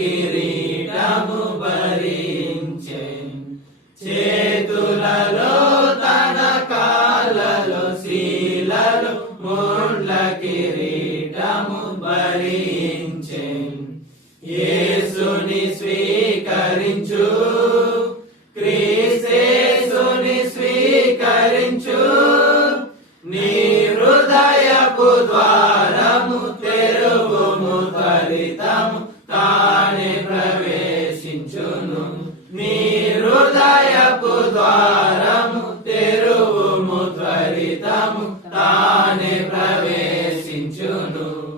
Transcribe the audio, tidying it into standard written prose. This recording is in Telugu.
కిరీటము భరించెన్. చేతులలో తన కాళ్ళలో శీలలు ముండ్ల కిరీటము భరించెన్. యేసుని స్వీకరించు, క్రీస్తేసుని స్వీకరించు, నీ హృదయపు ద్వారము తెరువుము, త్వరితము తానే ప్రవేశించును. నీ హృదయపు ద్వారము తెరువుము, త్వరితము తానే ప్రవేశించును.